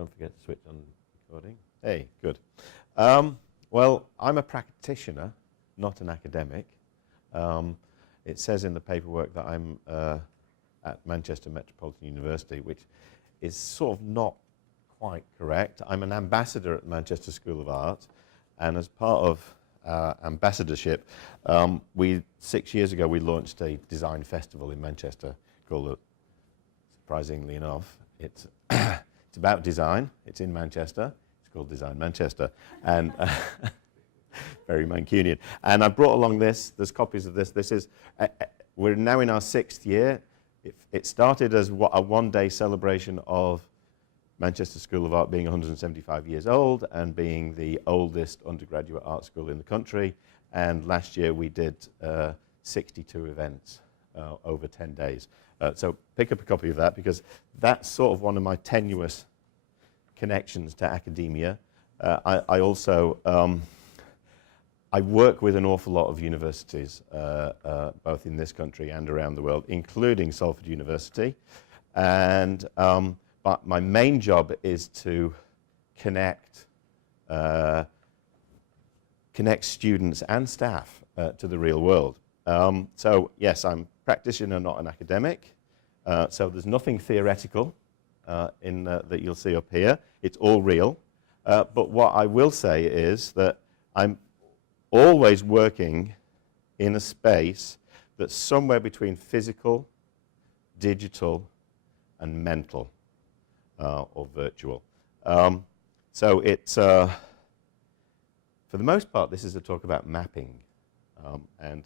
Don't forget to switch on recording. Hey, good. Well, I'm a practitioner, not an academic. It says in the paperwork that I'm at Manchester Metropolitan University, which is sort of not quite correct. I'm an ambassador at Manchester School of Art, and as part of ambassadorship, 6 years ago we launched a design festival in Manchester called, surprisingly enough, it's it's about design. It's in Manchester. It's called Design Manchester, and very Mancunian. And I brought along this. There's copies of this. This is we're now in our 6th year. It started as a one-day celebration of Manchester School of Art being 175 years old and being the oldest undergraduate art school in the country. And last year we did 62 events over 10 days. So pick up a copy of that, because that's sort of one of my tenuous connections to academia. I also I work with an awful lot of universities, both in this country and around the world, including Salford University. And but my main job is to connect students and staff to the real world. So yes, I'm a practitioner, not an academic. So there's nothing theoretical that you'll see up here. It's all real. But what I will say is that I'm always working in a space that's somewhere between physical, digital, and mental, or virtual. So it's, for the most part, this is a talk about mapping, and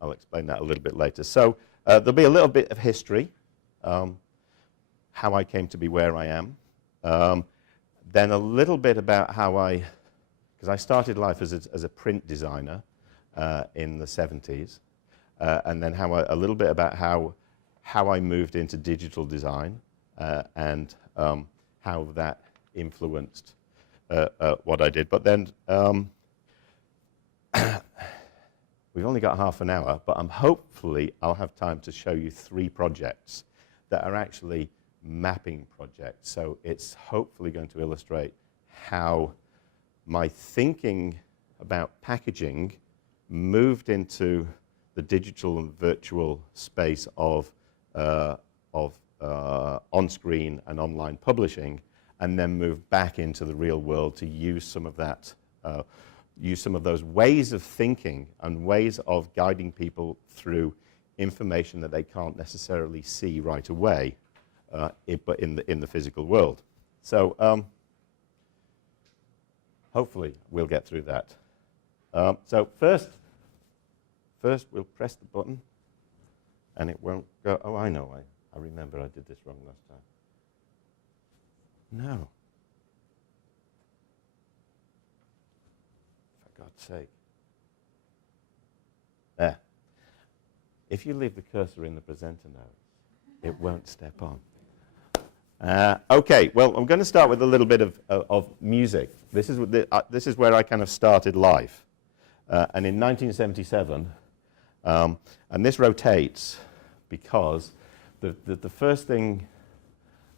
I'll explain that a little bit later. So there'll be a little bit of history, how I came to be where I am, then a little bit about how because I started life as a print designer in the 70s, and then a little bit about how I moved into digital design, and how that influenced what I did. But then we've only got half an hour, but hopefully I'll have time to show you 3 projects that are actually mapping projects. So it's hopefully going to illustrate how my thinking about packaging moved into the digital and virtual space of on-screen and online publishing, and then moved back into the real world to use some of that, use some of those ways of thinking and ways of guiding people through information that they can't necessarily see right away, but in the physical world. So hopefully we'll get through that. So first we'll press the button, and it won't go. Oh, I know. I remember I did this wrong last time. No. For God's sake. There. If you leave the cursor in the presenter notes, it won't step on. Okay, well, I'm going to start with a little bit of music. This is where I kind of started life. And in 1977, and this rotates because the first thing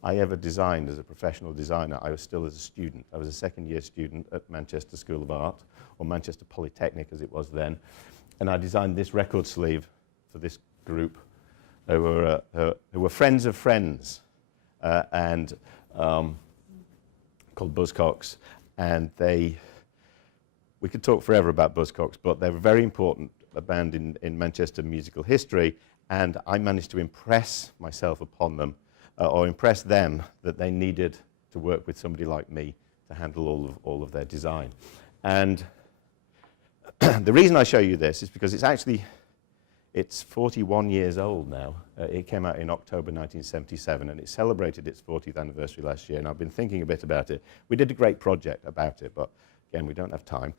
I ever designed as a professional designer, I was still as a student. I was a second-year student at Manchester School of Art, or Manchester Polytechnic as it was then, and I designed this record sleeve for this group who were friends of friends, and called Buzzcocks, and we could talk forever about Buzzcocks, but they were very important, a band in Manchester musical history, and I managed to impress myself upon them, or impress them that they needed to work with somebody like me to handle all of their design. And the reason I show you this is because it's 41 years old now. It came out in October 1977, and it celebrated its 40th anniversary last year, and I've been thinking a bit about it. We did a great project about it, but again, we don't have time.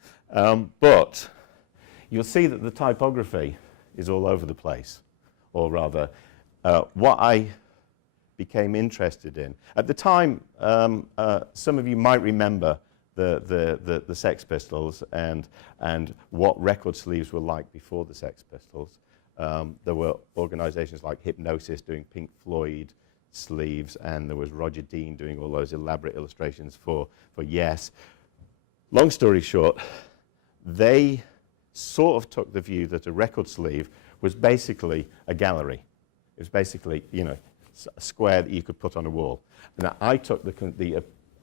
But you'll see that the typography is all over the place, or rather, what I became interested in. At the time, some of you might remember the Sex Pistols and what record sleeves were like before the Sex Pistols. There were organizations like Hypnosis doing Pink Floyd, sleeves, and there was Roger Dean doing all those elaborate illustrations for Yes. Long story short, they sort of took the view that a record sleeve was basically a gallery. It was basically, you know, a square that you could put on a wall. And I took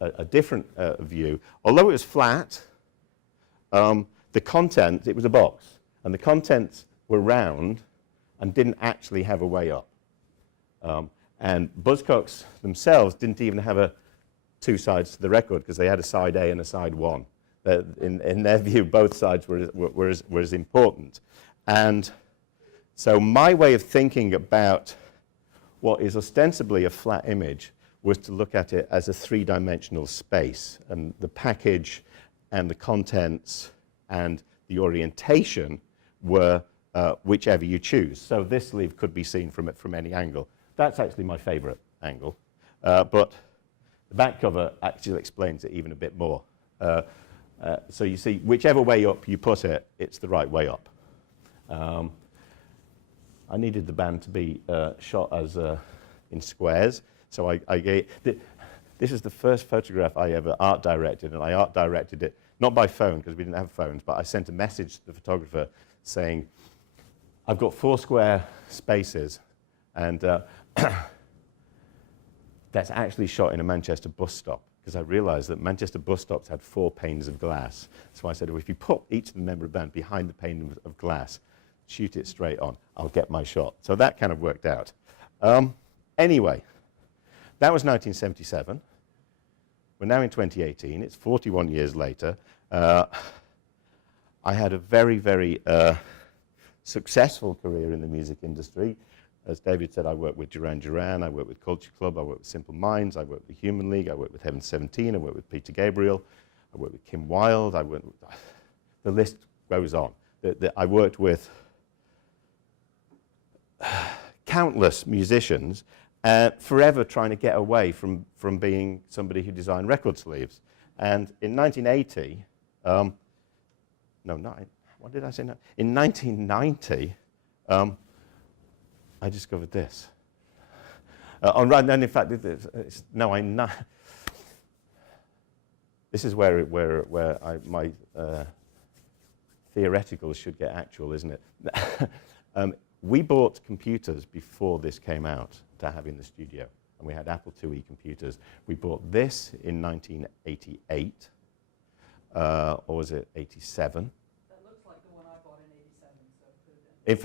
a different view. Although it was flat, the content, it was a box, and the contents were round and didn't actually have a way up. And Buzzcocks themselves didn't even have two sides to the record, because they had a side A and a side 1. In their view, both sides were as important. And so my way of thinking about what is ostensibly a flat image was to look at it as a three-dimensional space, and the package and the contents and the orientation were whichever you choose. So this sleeve could be seen from any angle. That's actually my favorite angle, but the back cover actually explains it even a bit more. So you see, whichever way up you put it, it's the right way up. I needed the band to be shot as in squares, so I gave this is the first photograph I ever art directed, and I art directed it not by phone, because we didn't have phones, but I sent a message to the photographer saying, I've got 4 square spaces, and that's actually shot in a Manchester bus stop, because I realized that Manchester bus stops had 4 panes of glass. So I said, well, if you put each of the member of the band behind the pane of glass, shoot it straight on, I'll get my shot. So that kind of worked out. Anyway, that was 1977. We're now in 2018. It's 41 years later. I had a very, very successful career in the music industry. As David said, I worked with Duran Duran, I worked with Culture Club, I worked with Simple Minds, I worked with Human League, I worked with Heaven 17, I worked with Peter Gabriel, I worked with Kim Wilde, the list goes on. I worked with countless musicians, forever trying to get away from being somebody who designed record sleeves. And in 1980, what did I say now? In 1990, I discovered this. And in fact, this is where my theoreticals should get actual, isn't it? We bought computers before this came out to have in the studio, and we had Apple IIe computers. We bought this in 1988, or was it 87? That looks like the one I bought in 87. So it could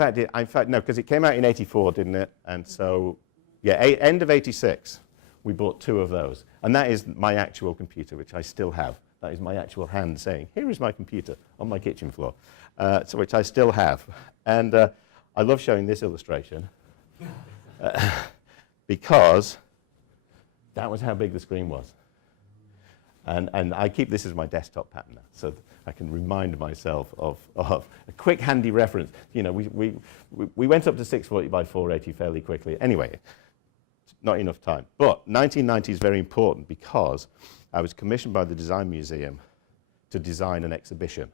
have been. In fact, no, because it came out in 84, didn't it? And so, yeah, end of 86, we bought 2 of those. And that is my actual computer, which I still have. That is my actual hand saying, here is my computer on my kitchen floor, so which I still have. And I love showing this illustration because that was how big the screen was. And I keep this as my desktop pattern now, so I can remind myself of a quick, handy reference. You know, we went up to 640 by 480 fairly quickly. Anyway, not enough time. But 1990 is very important because I was commissioned by the Design Museum to design an exhibition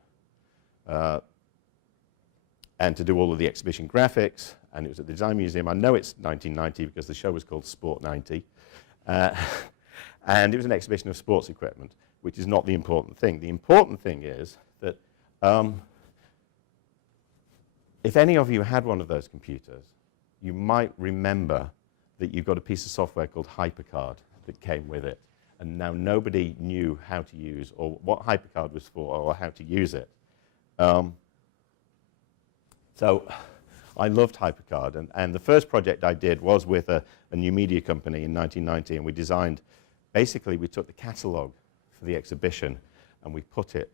and to do all of the exhibition graphics. And it was at the Design Museum. I know it's 1990 because the show was called Sport 90. And it was an exhibition of sports equipment, which is not the important thing. The important thing is that if any of you had one of those computers, you might remember that you got a piece of software called HyperCard that came with it. And now nobody knew how to use or what HyperCard was for or how to use it. So I loved HyperCard. And the first project I did was with a new media company in 1990. And we designed, basically, we took the catalog for the exhibition and we put it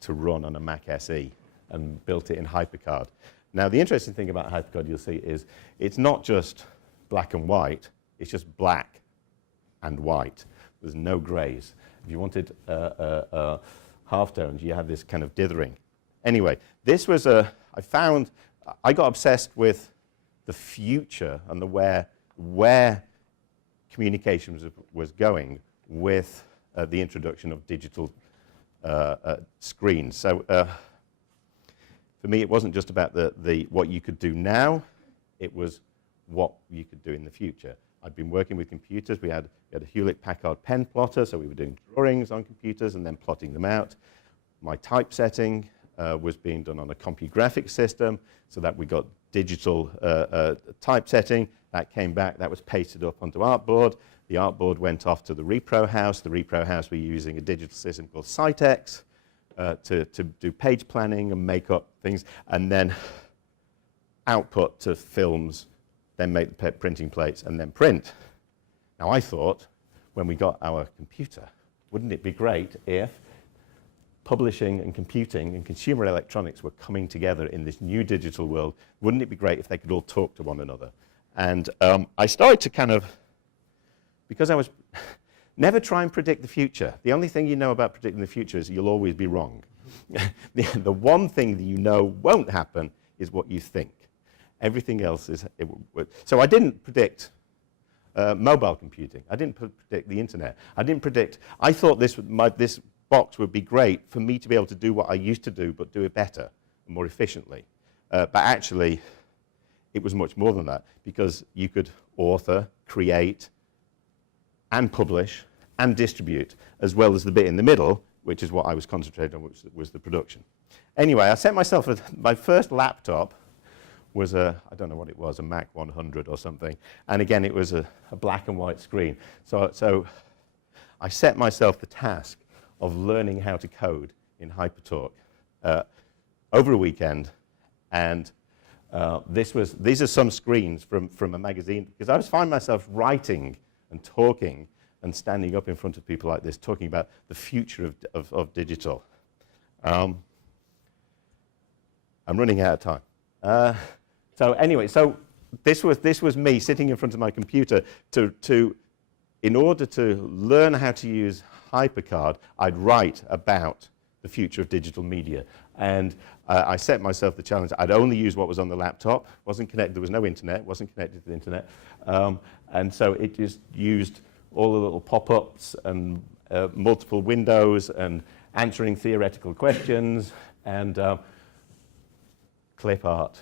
to run on a Mac SE and built it in HyperCard. Now, the interesting thing about HyperCard, you'll see, is it's not just black and white. It's just black and white. There's no grays. If you wanted halftones, you had this kind of dithering. Anyway, this was I got obsessed with the future and where communications was going with the introduction of digital screens. So for me, it wasn't just about what you could do now. It was what you could do in the future. I'd been working with computers. We had a Hewlett-Packard pen plotter, so we were doing drawings on computers and then plotting them out. My typesetting was being done on a CompuGraphics system, so that we got digital typesetting. That came back, that was pasted up onto artboard. The artboard went off to the repro house. The repro house were using a digital system called Cytex to do page planning and make up things, and then output to films, then make the printing plates, and then print. Now I thought, when we got our computer, wouldn't it be great if publishing and computing and consumer electronics were coming together in this new digital world? Wouldn't it be great if they could all talk to one another? And I started to kind of, because I was, never try and predict the future. The only thing you know about predicting the future is you'll always be wrong. The one thing that you know won't happen is what you think. Everything else is, so I didn't predict mobile computing. I didn't predict the internet. I thought this box would be great for me to be able to do what I used to do, but do it better and more efficiently. But actually, it was much more than that, because you could author, create, and publish, and distribute, as well as the bit in the middle, which is what I was concentrating on, which was the production. Anyway, I set myself, my first laptop was I don't know what it was, a Mac 100 or something. And again, it was a black and white screen. So I set myself the task of learning how to code in HyperTalk over a weekend. And these are some screens from a magazine, because I was finding myself writing and talking and standing up in front of people like this, talking about the future of digital. I'm running out of time. So anyway, so this was me sitting in front of my computer in order to learn how to use HyperCard, I'd write about the future of digital media. And I set myself the challenge. I'd only use what was on the laptop. Wasn't connected. There was no internet. Wasn't connected to the internet. And so it just used all the little pop-ups and multiple windows and answering theoretical questions and clip art.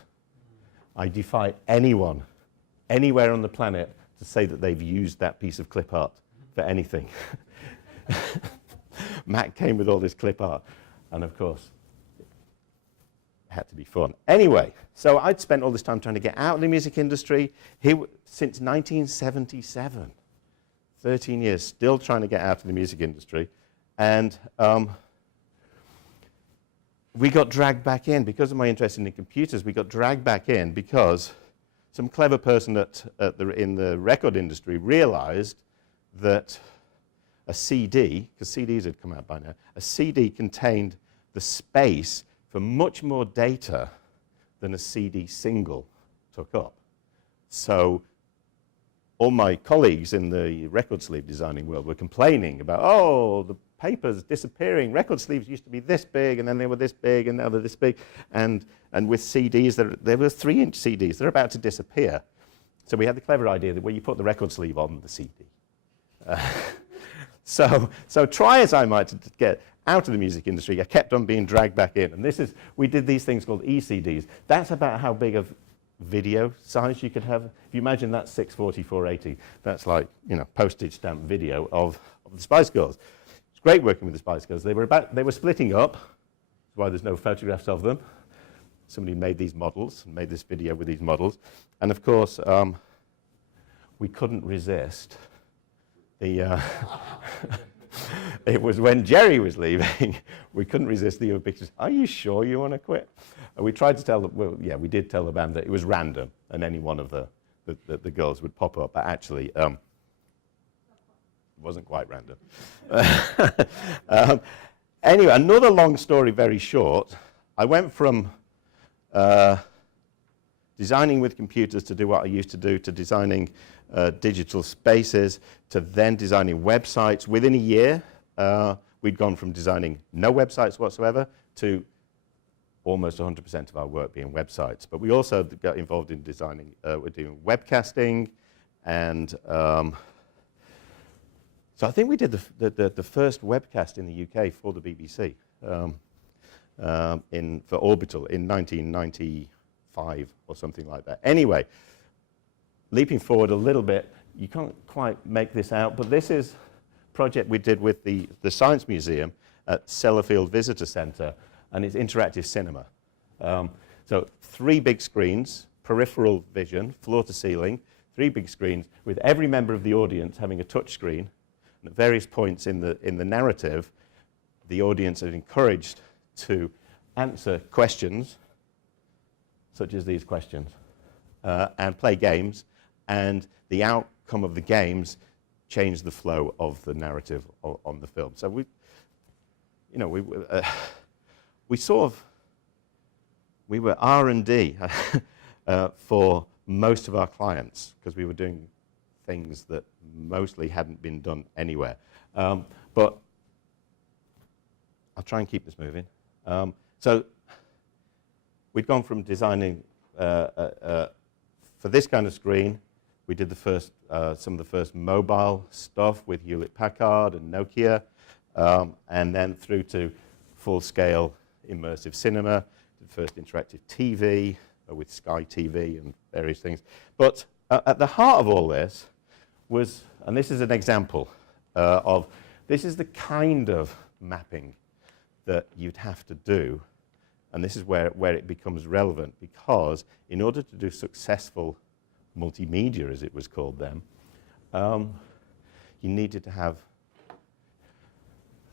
I defy anyone, anywhere on the planet, to say that they've used that piece of clip art for anything. Mac came with all this clip art, and of course, it had to be fun. Anyway, so I'd spent all this time trying to get out of the music industry since 1977. 13 years, still trying to get out of the music industry. And we got dragged back in because of my interest in the computers. We got dragged back in because some clever person in the record industry realized that a CD, because CDs had come out by now, a CD contained the space for much more data than a CD single took up. So all my colleagues in the record sleeve designing world were complaining about, oh, the paper's disappearing. Record sleeves used to be this big, and then they were this big, and now they're this big. And with CDs, there were 3-inch CDs. They're about to disappear. So we had the clever idea that, well, you put the record sleeve on the CD. So try as I might to get out of the music industry, I kept on being dragged back in. And we did these things called ECDs. That's about how big of video size you could have. If you imagine that 640, 480, that's like, postage stamp video of the Spice Girls. It's great working with the Spice Girls. They were splitting up. That's why there's no photographs of them. Somebody made these models and made this video with these models. And of course, we couldn't resist the it was when Jerry was leaving, we couldn't resist the pictures. Are you sure you want to quit? And we tried to tell them, well, yeah, we did tell the band that it was random and any one of the girls would pop up, but actually it wasn't quite random. Anyway, another long story, very short. I went from designing with computers to do what I used to do, to designing digital spaces, to then designing websites. Within a year, we'd gone from designing no websites whatsoever to almost 100% of our work being websites. But we also got involved in designing, we're doing webcasting, and so I think we did the first webcast in the UK for the BBC for Orbital in 1995 or something like that. Anyway, leaping forward a little bit, you can't quite make this out, but this is a project we did with the Science Museum at Sellafield Visitor Centre, and it's interactive cinema. So 3 big screens, peripheral vision, floor to ceiling, 3 big screens, with every member of the audience having a touch screen. And at various points in the narrative, the audience is encouraged to answer questions, such as these questions, and play games, and the outcome of the games change the flow of the narrative on the film. So we were R&D for most of our clients, because we were doing things that mostly hadn't been done anywhere. But I'll try and keep this moving. So we'd gone from designing for this kind of screen. We did some of the first mobile stuff with Hewlett-Packard and Nokia, and then through to full-scale immersive cinema, the first interactive TV with Sky TV and various things. But at the heart of all this was, and this is an example of, this is the kind of mapping that you'd have to do, and this is where it becomes relevant, because in order to do successful multimedia, as it was called then, you needed to have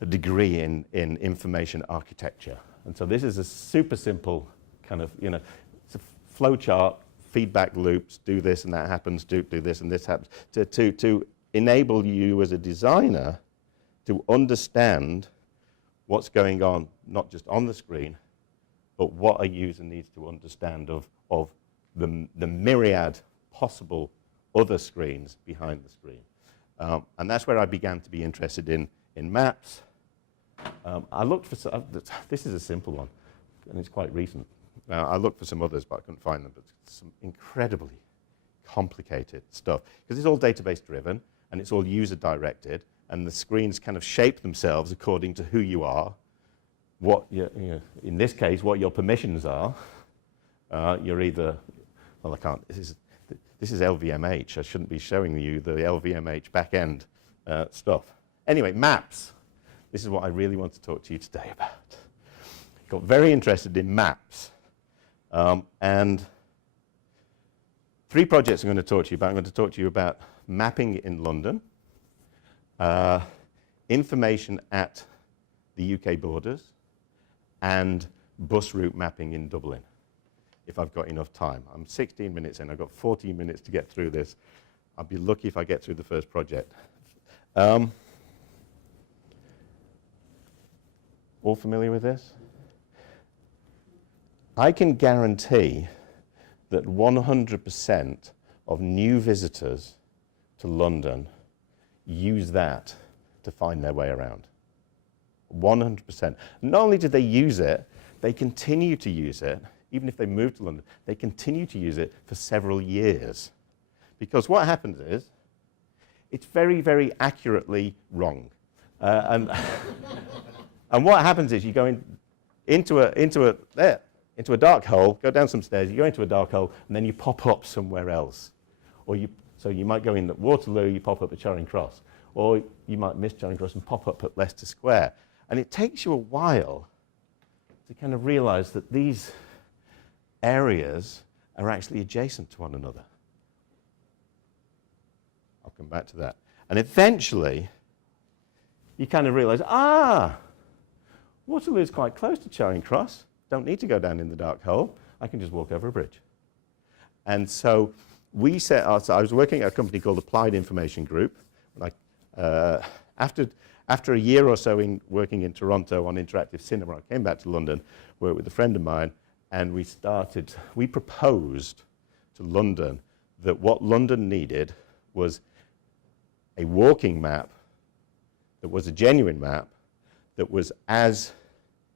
a degree in information architecture. And so this is a super simple kind of, it's a flow chart, feedback loops, do this and that happens, do this and this happens, to enable you as a designer to understand what's going on, not just on the screen, but what a user needs to understand of the myriad possible other screens behind the screen. And that's where I began to be interested in maps. I looked for, this is a simple one, and it's quite recent. I looked for some others, but I couldn't find them, but some incredibly complicated stuff, because it's all database driven, and it's all user directed, and the screens kind of shape themselves according to who you are, what in this case, what your permissions are. You're either, well, I can't, this is LVMH. I shouldn't be showing you the LVMH back-end stuff. Anyway, maps. This is what I really want to talk to you today about. Got very interested in maps. And 3 projects I'm going to talk to you about. I'm going to talk to you about mapping in London, information at the UK borders, and bus route mapping in Dublin, if I've got enough time. I'm 16 minutes in. I've got 14 minutes to get through this. I'll be lucky if I get through the first project. All familiar with this? I can guarantee that 100% of new visitors to London use that to find their way around. 100%. Not only did they use it, they continue to use it. Even if they move to London, they continue to use it for several years. Because what happens is, it's very, very accurately wrong. And what happens is you go into a dark hole, go down some stairs, you go into a dark hole, and then you pop up somewhere else. So you might go in at Waterloo, you pop up at Charing Cross. Or you might miss Charing Cross and pop up at Leicester Square. And it takes you a while to kind of realize that these areas are actually adjacent to one another. I'll come back to that. And eventually, you kind of realize, Waterloo is quite close to Charing Cross. Don't need to go down in the dark hole. I can just walk over a bridge. And so we set ourselves, I was working at a company called Applied Information Group. After a year or so working in Toronto on interactive cinema, I came back to London, worked with a friend of mine, and we proposed to London that what London needed was a walking map that was a genuine map, that was as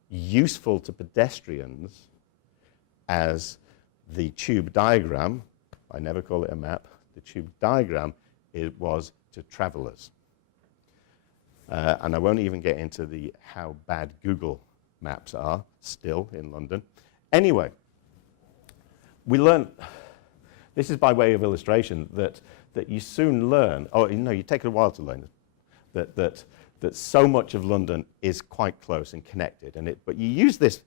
useful to pedestrians as the tube diagram. I never call it a map. The tube diagram was to travelers. And I won't even get into how bad Google Maps are still in London. Anyway, we learned This is by way of illustration that you soon learn, oh, you know, you take a while to learn that so much of London is quite close and connected. But you use this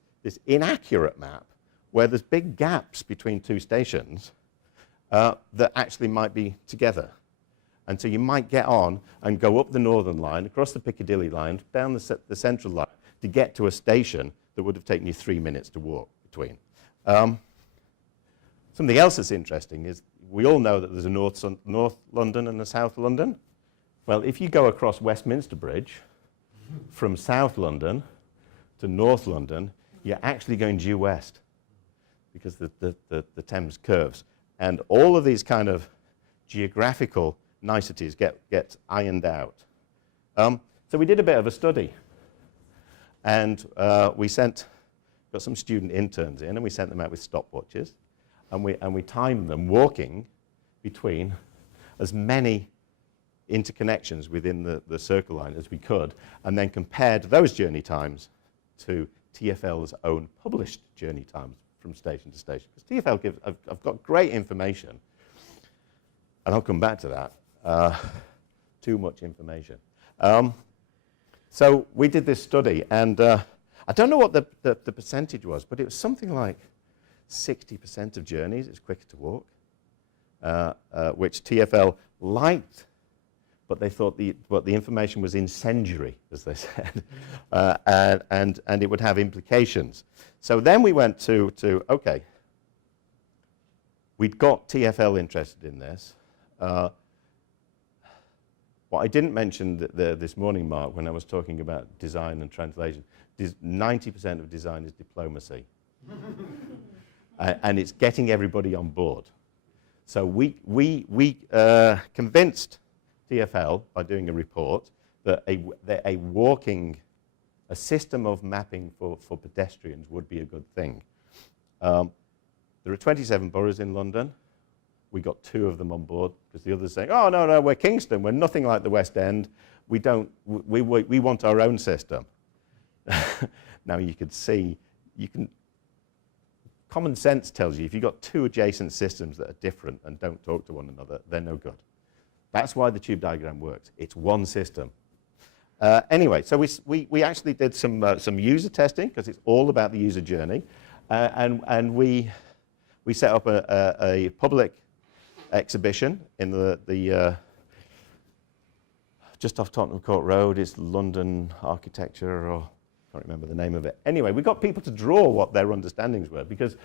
inaccurate map where there's big gaps between two stations that actually might be together. And so you might get on and go up the Northern Line, across the Piccadilly line, down the Central Line to get to a station that would have taken you 3 minutes to walk between. Something else that's interesting is we all know that there's a North London and a South London. Well, if you go across Westminster Bridge from South London to North London, you're actually going due west because the Thames curves. And all of these kind of geographical niceties get ironed out. So we did a bit of a study. And we got some student interns in, and we sent them out with stopwatches. And we timed them walking between as many interconnections within the Circle Line as we could, and then compared those journey times to TfL's own published journey times from station to station. Because TfL I've got great information, and I'll come back to that. Too much information. So we did this study, and I don't know what the percentage was, but it was something like 60% of journeys is quicker to walk, which TfL liked, but they thought the information was incendiary, as they said, and it would have implications. So then we went to okay, we'd got TfL interested in this. What I didn't mention this morning, Mark, when I was talking about design and translation, 90% of design is diplomacy. And it's getting everybody on board. So we convinced TfL by doing a report that a system of mapping for pedestrians would be a good thing. There are 27 boroughs in London. We got 2 of them on board because the others saying, "Oh no, we're Kingston. We're nothing like the West End. We want our own system." Now you could see, common sense tells you if you've got 2 adjacent systems that are different and don't talk to one another, they're no good. That's why the tube diagram works. It's one system. Anyway, so we actually did some user testing because it's all about the user journey, and we set up a public exhibition in the just off Tottenham Court Road. It's London Architecture, or I can't remember the name of it. Anyway, we got people to draw what their understandings were because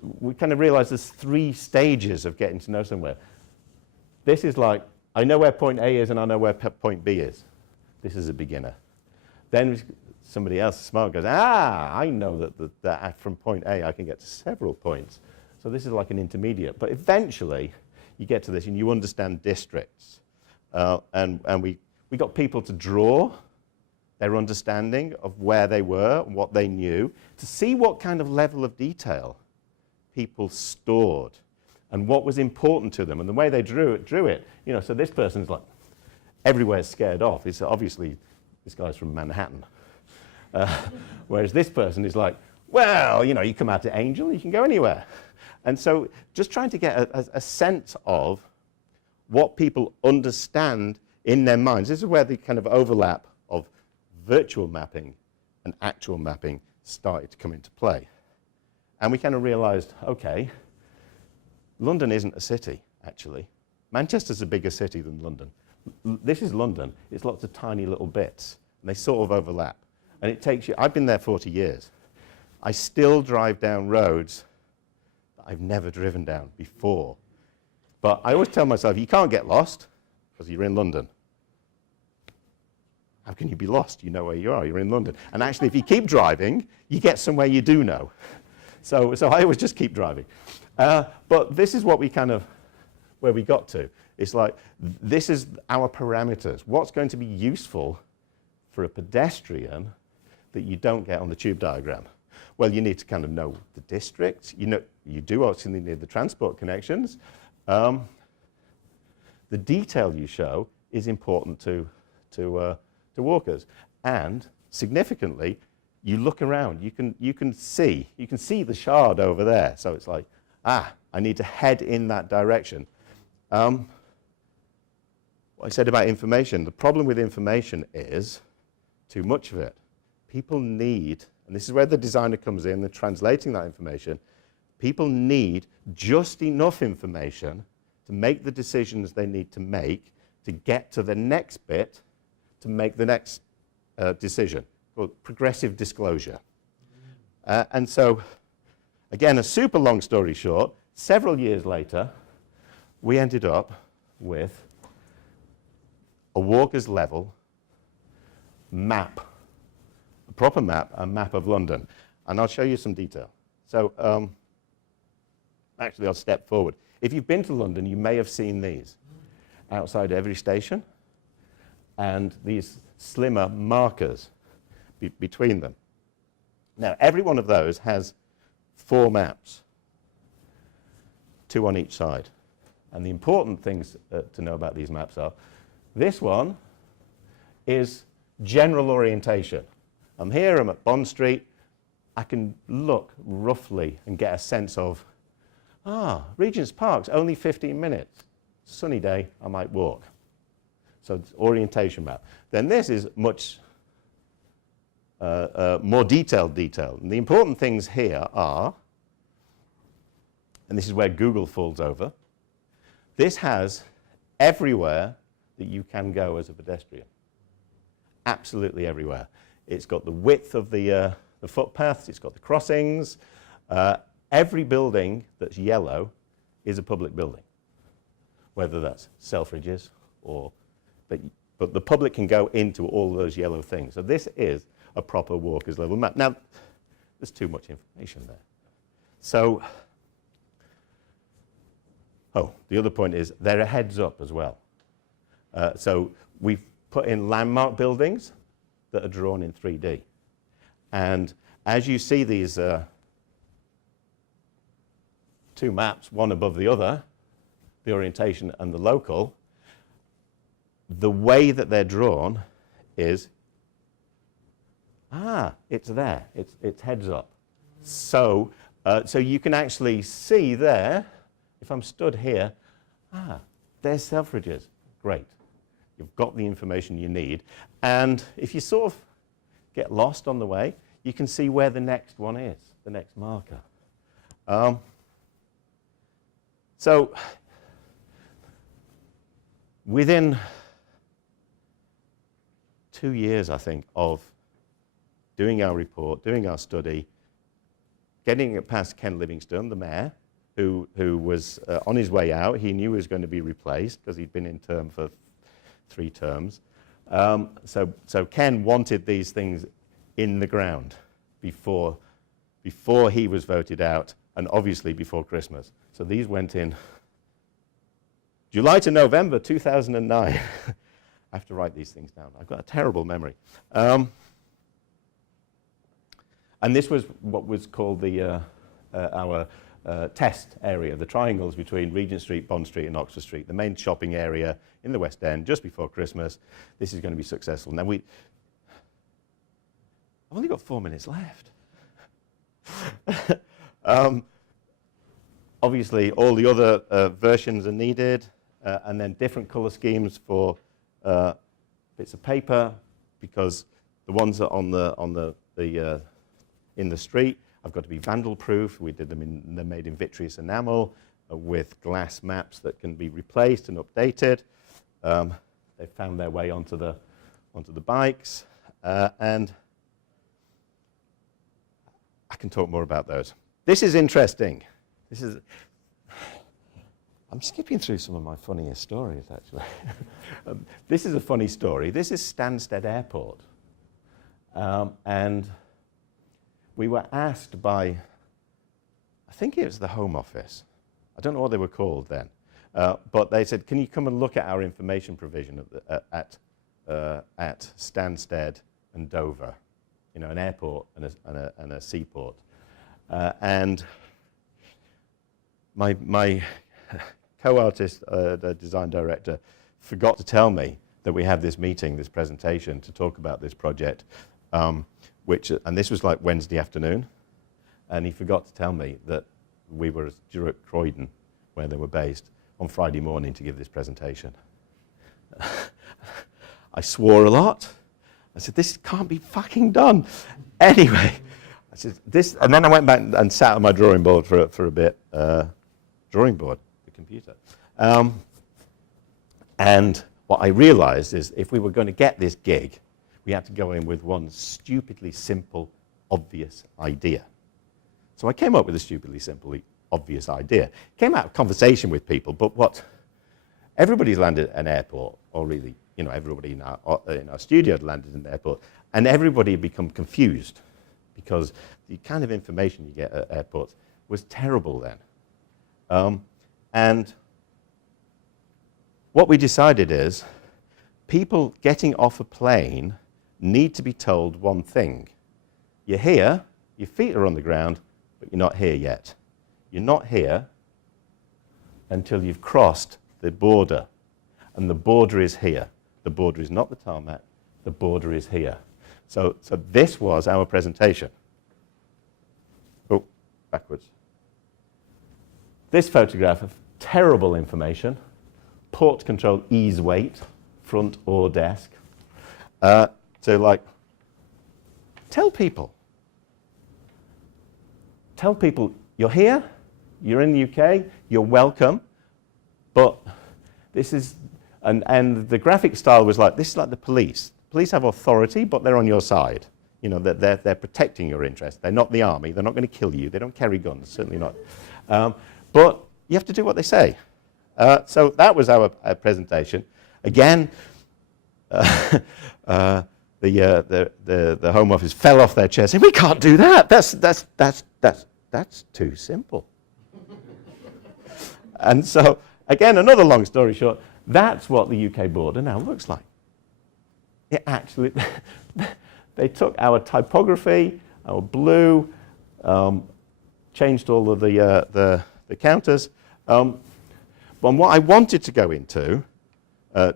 we kind of realized there's 3 stages of getting to know somewhere. This is like, I know where point A is and I know where point B is. This is a beginner. Then somebody else smart goes, I know that from point A I can get to several points. So this is like an intermediate. But eventually you get to this and you understand districts. And we got people to draw their understanding of where they were and what they knew, to see what kind of level of detail people stored and what was important to them. And the way they drew it, you know, so this person's like, everywhere's scared off. It's obviously, this guy's from Manhattan. Whereas this person is like, well, you know, you come out to Angel, you can go anywhere. And so just trying to get a sense of what people understand in their minds. This is where the kind of overlap of virtual mapping and actual mapping started to come into play. And we kind of realized, okay, London isn't a city, actually. Manchester's a bigger city than London. This is London. It's lots of tiny little bits, and they sort of overlap. And it takes you, I've been there 40 years. I still drive down roads that I've never driven down before. But I always tell myself, you can't get lost because you're in London. How can you be lost? You know where you are. You're in London. And actually, if you keep driving, you get somewhere you do know. So I always just keep driving. But this is what we kind of, where we got to. It's like, this is our parameters. What's going to be useful for a pedestrian that you don't get on the tube diagram? Well, you need to kind of know the district. You know, you do actually need the transport connections. The detail you show is important to walkers. And significantly, you look around. You can see the Shard over there. So it's like, I need to head in that direction. What I said about information, the problem with information is too much of it. People need, and this is where the designer comes in, they're translating that information, people need just enough information to make the decisions they need to make to get to the next bit to make the next decision, called progressive disclosure. And so, again, a super long story short, several years later, we ended up with a walker's level map, a proper map, a map of London. And I'll show you some detail. So, actually, I'll step forward. If you've been to London, you may have seen these outside every station, and these slimmer markers between them. Now, every one of those has 4 maps, 2 on each side. And the important things to know about these maps are, this one is general orientation. I'm here, I'm at Bond Street. I can look roughly and get a sense of, Regent's Park's only 15 minutes. Sunny day, I might walk. So it's orientation map. Then this is much more detailed detail. And the important things here are, and this is where Google falls over, this has everywhere that you can go as a pedestrian. Absolutely everywhere. It's got the width of the footpaths, it's got the crossings. Every building that's yellow is a public building, whether that's Selfridges or, but the public can go into all those yellow things. So this is a proper walker's level map. Now, there's too much information there. So, the other point is there are heads up as well. So we've put in landmark buildings that are drawn in 3D. And as you see these 2 maps, one above the other, the orientation and the local, the way that they're drawn is, it's there, it's heads up. So, so you can actually see there, if I'm stood here, there's Selfridges, great. You've got the information you need. And if you sort of get lost on the way, you can see where the next one is, the next marker. So within 2 years, I think, of doing our report, doing our study, getting it past Ken Livingstone, the mayor, who was on his way out. He knew he was going to be replaced because he'd been in term for 3 terms. So Ken wanted these things in the ground before he was voted out, and obviously before Christmas. So these went in July to November 2009. I have to write these things down. I've got a terrible memory. And this was what was called our test area, the triangles between Regent Street, Bond Street and Oxford Street, the main shopping area in the West End just before Christmas. This is going to be successful. Now I've only got 4 minutes left. Obviously, all the other versions are needed, and then different color schemes for bits of paper, because the ones that are in the street have got to be vandal-proof. We did them they're made in vitreous enamel with glass maps that can be replaced and updated. They found their way onto the bikes, and I can talk more about those. This is interesting. I'm skipping through some of my funniest stories, actually. This is a funny story. This is Stansted Airport. And we were asked by, I think it was the Home Office. I don't know what they were called then. But they said, can you come and look at our information provision at Stansted and Dover? You know, an airport and a seaport. And my co-artist, the design director, forgot to tell me that we have this meeting, this presentation, to talk about this project, and this was like Wednesday afternoon, and he forgot to tell me that we were at Croydon, where they were based, on Friday morning to give this presentation. I swore a lot. I said, this can't be fucking done. Anyway, I said, this, and then I went back and sat on my drawing board for a bit. Drawing board, the computer. And what I realized is if we were going to get this gig, we had to go in with one stupidly simple, obvious idea. So I came up with a stupidly simple, obvious idea. Came out of conversation with people, but what everybody's landed at an airport, or really, you know, everybody in our studio had landed in an airport, and everybody had become confused because the kind of information you get at airports was terrible then. And what we decided is people getting off a plane need to be told one thing. You're here, your feet are on the ground, but you're not here yet. You're not here until you've crossed the border. And the border is here. The border is not the tarmac, the border is here. So this was our presentation. Oh, backwards. This photograph of terrible information, port control ease weight, front or desk. So like, tell people you're here, you're in the UK, you're welcome, but this is, and the graphic style was like, this is like the police. Police have authority, but they're on your side. You know, they're protecting your interests. They're not the army, they're not going to kill you, they don't carry guns, certainly not. But you have to do what they say. So that was our presentation. Again, the Home Office fell off their chair saying, we can't do that. That's too simple. And so, again, another long story short, that's what the UK border now looks like. It actually, they took our typography, our blue, changed all of the counters. But what I wanted to go into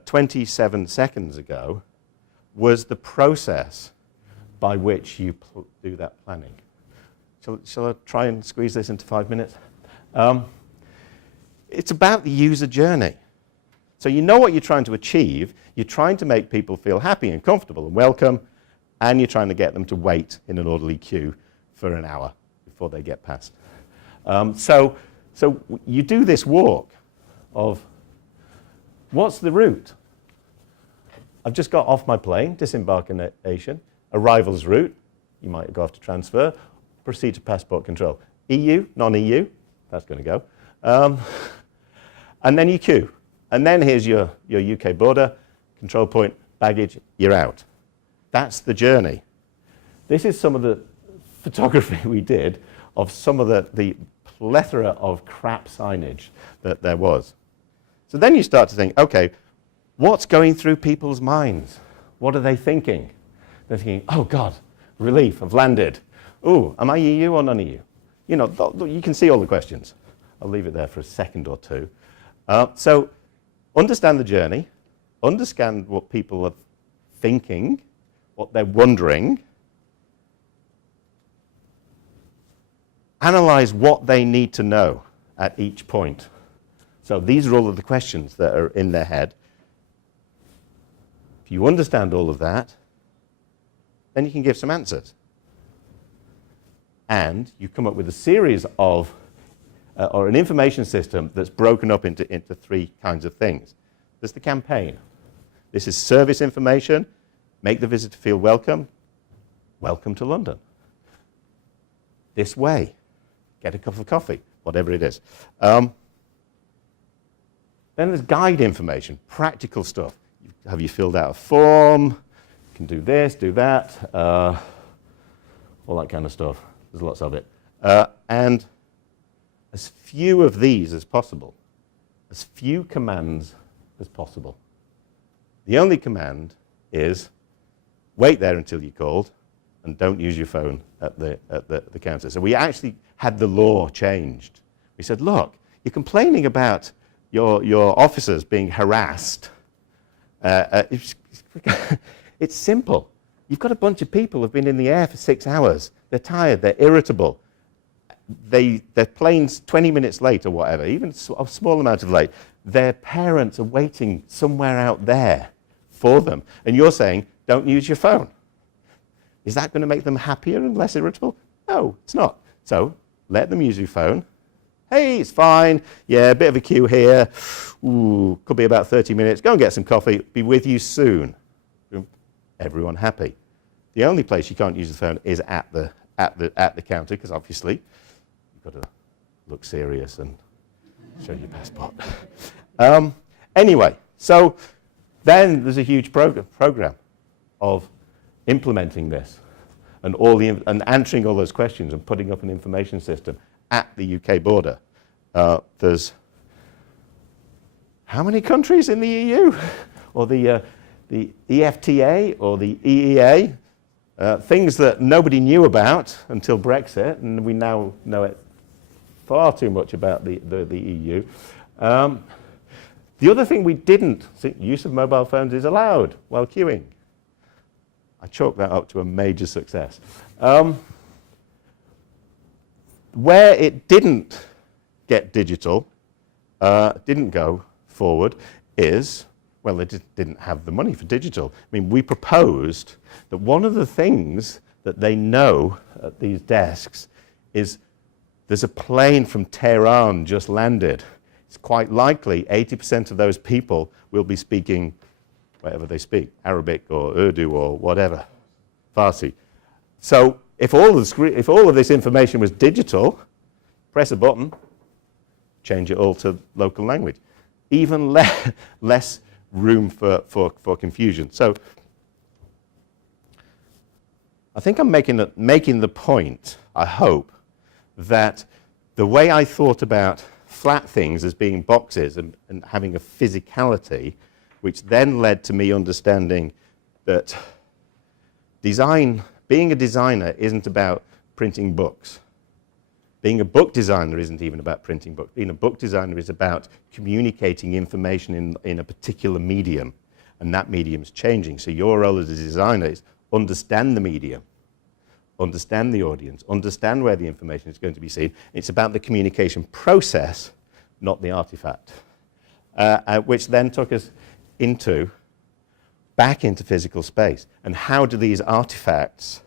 27 seconds ago was the process by which you do that planning. Shall I try and squeeze this into 5 minutes? It's about the user journey. So you know what you're trying to achieve. You're trying to make people feel happy and comfortable and welcome, and you're trying to get them to wait in an orderly queue for an hour before they get past. So you do this walk of, what's the route? I've just got off my plane, disembarkation, arrivals route, you might go after transfer, proceed to passport control. EU, non-EU, that's going to go. And then you queue. And then here's your UK border, control point, baggage, you're out. That's the journey. This is some of the photography we did of some of the plethora of crap signage that there was. So then you start to think, okay, what's going through people's minds? What are they thinking? They're thinking, oh God, relief, I've landed. Ooh, am I EU or non-EU? You know, you can see all the questions. I'll leave it there for a second or two. So understand the journey, understand what people are thinking, what they're wondering, analyze what they need to know at each point. So these are all of the questions that are in their head. If you understand all of that, then you can give some answers. And you come up with a series of, or an information system that's broken up into three kinds of things. There's the campaign. This is service information, make the visitor feel welcome, welcome to London. This way, get a cup of coffee, whatever it is. Then there's guide information, practical stuff. Have you filled out a form? You can do this, do that, all that kind of stuff. There's lots of it. And as few of these as possible, as few commands as possible. The only command is wait there until you're called and don't use your phone at the counter. So we actually had the law changed. We said, look, you're complaining about your officers being harassed. It's simple. You've got a bunch of people who've been in the air for 6 hours. They're tired, they're irritable. their plane's 20 minutes late or whatever, even a small amount of late, their parents are waiting somewhere out there for them. And you're saying, don't use your phone. Is that going to make them happier and less irritable? No, it's not. So let them use your phone. Hey, it's fine. Yeah, a bit of a queue here. Ooh, could be about 30 minutes. Go and get some coffee. Be with you soon. Everyone happy. The only place you can't use the phone is at the counter, because obviously you've got to look serious and show your passport. Anyway, so then there's a huge program of implementing this and answering all those questions and putting up an information system at the UK border. There's how many countries in the EU? Or the EFTA or the EEA? Things that nobody knew about until Brexit, and we now know it far too much about the EU. The other thing we didn't see, use of mobile phones is allowed while queuing. I chalk that up to a major success. Where it didn't get digital, didn't go forward, is, well, they didn't have the money for digital. I mean, we proposed that one of the things that they know at these desks is there's a plane from Tehran just landed. It's quite likely 80% of those people will be speaking whatever they speak, Arabic or Urdu or whatever, Farsi. So if all of this information was digital, press a button, change it all to local language. Even less room for confusion. So I think I'm making the point, I hope, that the way I thought about flat things as being boxes and having a physicality, which then led to me understanding that being a designer isn't about printing books. Being a book designer isn't even about printing books. Being a book designer is about communicating information in a particular medium, and that medium's changing. So your role as a designer is understand the medium, understand the audience, understand where the information is going to be seen. It's about the communication process, not the artifact, which then took us back into physical space. And how do these artifacts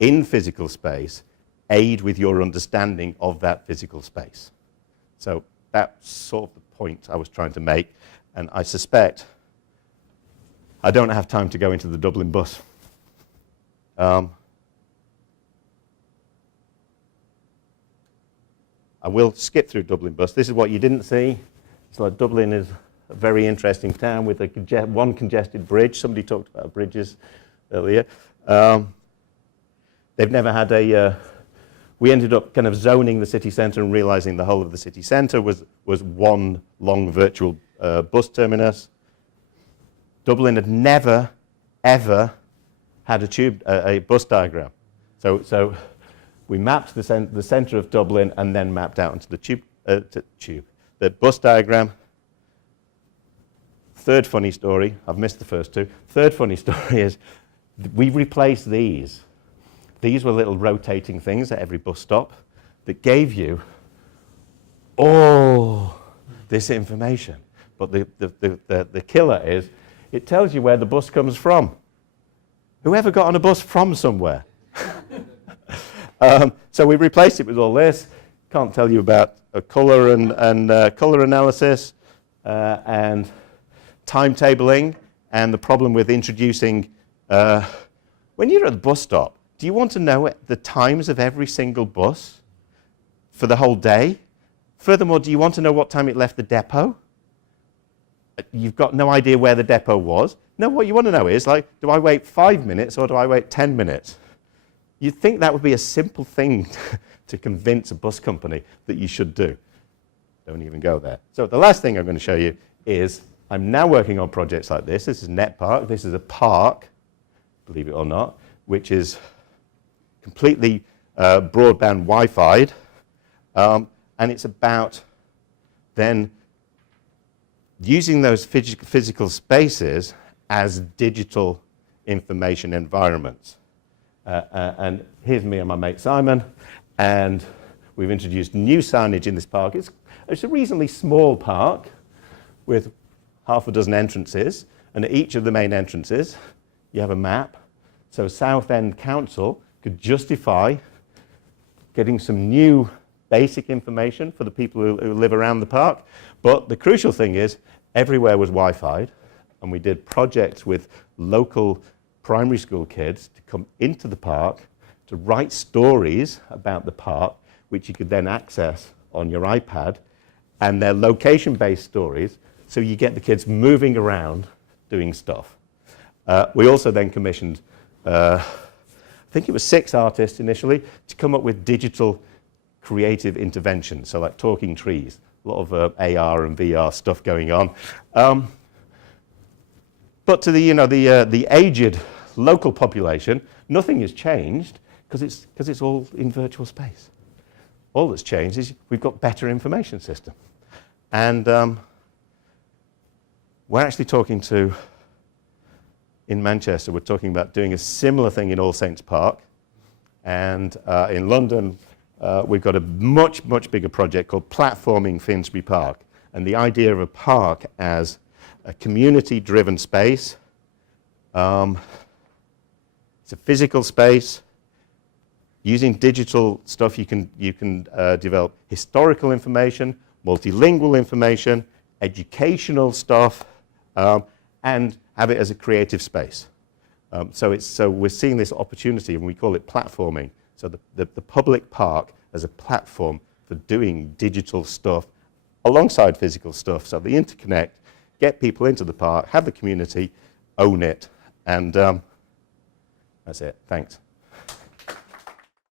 in physical space aid with your understanding of that physical space? So that's sort of the point I was trying to make, and I suspect I don't have time to go into the Dublin Bus. I will skip through Dublin Bus. This is what you didn't see. It's like Dublin is a very interesting town with one congested bridge. Somebody talked about bridges earlier. They've never had we ended up kind of zoning the city centre and realising the whole of the city centre was one long virtual bus terminus. Dublin had never, ever had a bus diagram. So we mapped the centre of Dublin and then mapped out into the bus diagram. Third funny story, I've missed the first two. Third funny story is we replaced these. These were little rotating things at every bus stop that gave you all this information. But the killer is it tells you where the bus comes from. Whoever got on a bus from somewhere? So we replaced it with all this. Can't tell you about colour and colour analysis and timetabling, and the problem with introducing when you're at the bus stop, do you want to know the times of every single bus for the whole day? Furthermore, do you want to know what time it left the depot? You've got no idea where the depot was. No, what you want to know is, like, do I wait 5 minutes or do I wait 10 minutes? You'd think that would be a simple thing to convince a bus company that you should do. Don't even go there. So the last thing I'm going to show you is I'm now working on projects like this. This is NetPark. This is a park, believe it or not, which is completely broadband Wi-Fi'd. And it's about then using those physical spaces as digital information environments. And here's me and my mate Simon, and We've introduced new signage in this park. It's a reasonably small park with half a dozen entrances, and at each of the main entrances you have a map. So Southend Council could justify getting some new basic information for the people who live around the park. But the crucial thing is everywhere was Wi-Fi'd, and we did projects with local primary school kids to come into the park to write stories about the park, which you could then access on your iPad, and they're location-based stories, so you get the kids moving around doing stuff. We also then commissioned, I think it was 6 artists initially, to come up with digital creative interventions, so like talking trees, a lot of AR and VR stuff going on. But to the aged local population, nothing has changed because it's all in virtual space. All that's changed is we've got better information system. And we're actually talking in Manchester, we're talking about doing a similar thing in All Saints Park. And in London, we've got a much, much bigger project called Platforming Finsbury Park. And the idea of a park as a community-driven space. It's a physical space. Using digital stuff, you can develop historical information, multilingual information, educational stuff, and have it as a creative space. So we're seeing this opportunity, and we call it platforming. So the public park as a platform for doing digital stuff alongside physical stuff. So the interconnect, get people into the park, have the community, own it, and that's it. Thanks.